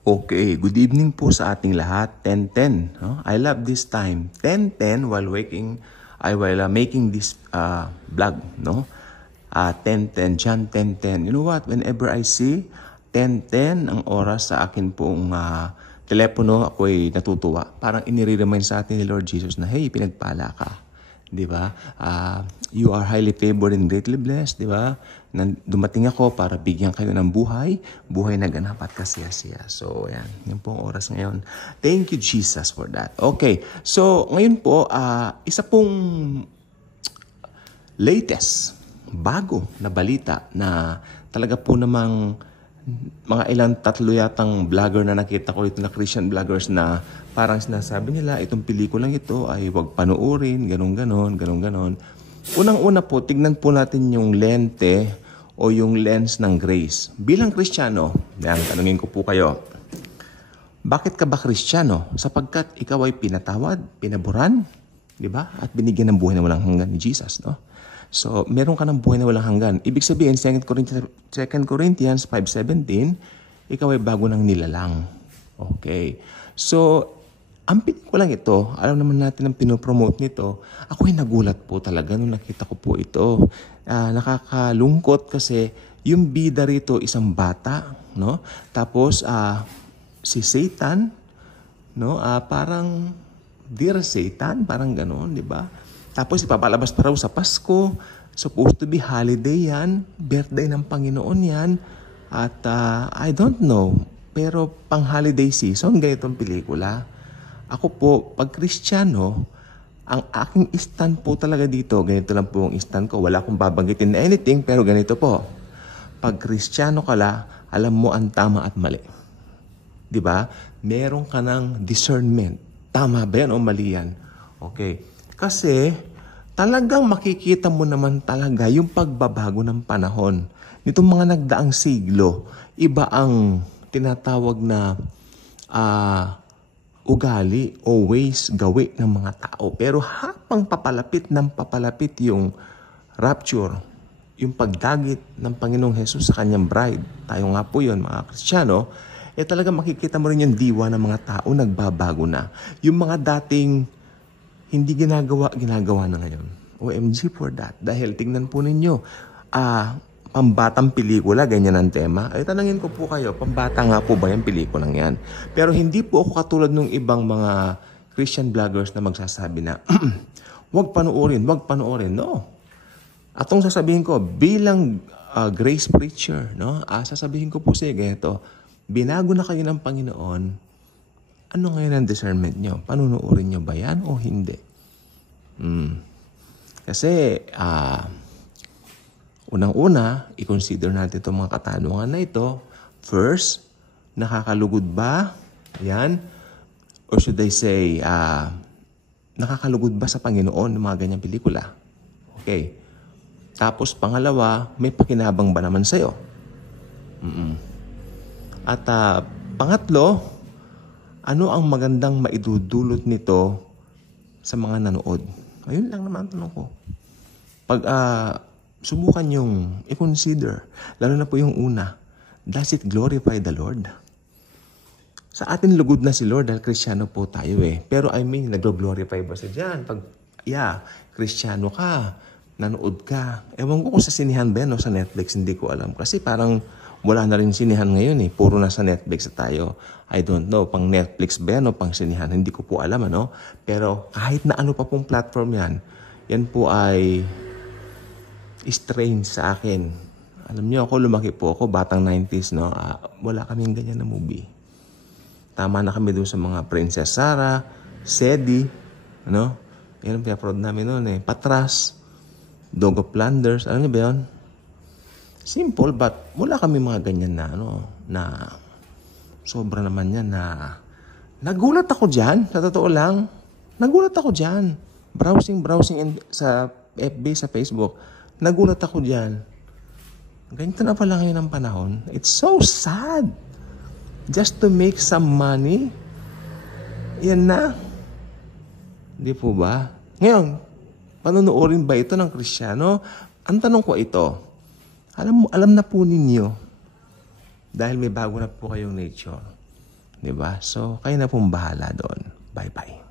Okay, good evening po sa ating lahat. 10:10, no? I love this time. 10:10 while making this vlog, no? 10:10, John 10:10. You know what? Whenever I see 10:10 ang oras sa akin pong telepono, ako'y natutuwa. Parang inire-remind sa atin ni Lord Jesus na, hey, pinagpala ka. Di ba? You are highly favored and greatly blessed, di ba? Dumating ako para bigyan kayo ng buhay na ganap at kasiyasiya. So, yan. Yan po ang oras ngayon. Thank you, Jesus, for that. Okay. So, ngayon po, isa pong latest, bago na balita na talaga po namang mga tatlo yatang vlogger na nakita ko ito na Christian vloggers na parang sinasabi nila itong pelikulang ito ay huwag panoorin, ganon. Unang-una po, tignan po natin yung lente o yung lens ng grace. Bilang Kristiyano, yan, tanungin ko po kayo, bakit ka ba Kristiyano? Sapagkat ikaw ay pinatawad, pinaburan, di ba? At binigyan ng buhay na walang hanggan ni Jesus, no? So, meron ka ng buhay na walang hanggan. Ibig sabihin, 2 Corinthians 5:17, ikaw ay bago ng nilalang. Okay. So, ang pelikulang ito, alam naman natin ang pinopromote nito, ako ay nagulat po talaga nung nakita ko po ito. Nakakalungkot kasi yung bida rito isang bata, no? Tapos, si Satan, no? Parang, Dear Satan, parang gano'n, di ba? Tapos ipapalabas pa raw sa Pasko. Supposed to be holiday yan. Birthday ng Panginoon yan. At I don't know. Pero pang holiday season, ganitong pelikula. Ako po, pag Kristiyano, ang aking stand po talaga dito, ganito lang po ang stand ko. Wala akong babanggitin na anything, pero ganito po. Pag Kristiyano ka alam mo ang tama at mali. Diba? Meron ka ng discernment. Tama ba yan o mali yan? Okay. Kasi talagang makikita mo naman talaga yung pagbabago ng panahon. Nitong mga nagdaang siglo, iba ang tinatawag na ugali o ways, gawi ng mga tao. Pero habang papalapit yung rapture, yung pagdagit ng Panginoong Jesus sa kanyang bride, tayo nga po yun mga Kristiyano, talaga makikita mo rin yung diwa ng mga tao nagbabago na. Yung mga dating hindi ginagawa na ngayon. OMG for that. Dahil tingnan po ninyo, pambatang pelikula, ganyan ang tema. Ay tanangin ko po kayo, pambata nga po ba yung pelikulang yan? Pero hindi po ako katulad ng ibang mga Christian vloggers na magsasabi na, wag panoorin. No. Atong sasabihin ko, bilang grace preacher, no? Sasabihin ko po siya ganito, binago na kayo ng Panginoon, ano ngayon ang discernment nyo? Panunuorin nyo ba yan o hindi? Kasi, unang-una, i-consider natin itong mga katanungan na ito. First, nakakalugod ba? Yan. Or should I say, nakakalugod ba sa Panginoon ng mga ganyang pelikula? Okay. Tapos, pangalawa, may pakinabang ba naman sa'yo? At pangatlo, ano ang magandang maidudulot nito sa mga nanood? Ayun lang naman ang tanong ko. Pag subukan yung i-consider, lalo na po yung una, does it glorify the Lord? Sa atin lugod na si Lord dahil Kristiyano po tayo eh. Pero I mean, nag-glorify ba siya dyan? Pag, Kristiyano ka, nanood ka. Ewan ko kung sa sinihan ba yan o sa Netflix, hindi ko alam. Kasi parang wala na rin sinihan ngayon eh. Puro na sa Netflix na tayo. I don't know, pang Netflix ba yan o pang sinihan? Hindi ko po alam, ano? Pero kahit na ano pa pong platform yan, yan po ay strange sa akin. Alam niyo ako, lumaki po ako, batang 90s, no? Wala kaming ganyan na movie. Tama na kami doon sa mga Princess Sarah, Sedi, ano? Yan ang pinaprood namin noon eh. Patras, Dog of Flanders, alam niyo ba yun? Simple, but wala kami mga ganyan na, na sobra naman yan na nagulat ako dyan, sa totoo lang. Nagulat ako dyan. Browsing sa FB, sa Facebook. Nagulat ako dyan. Ganito na pala ngayon ang panahon. It's so sad. Just to make some money. Yan na. Hindi po ba? Ngayon, panunuorin ba ito ng Kristiyano? Ang tanong ko ito, alam na po ninyo, dahil may bago na po kayong nature, 'di ba? So, kayo na pong bahala doon. Bye-bye.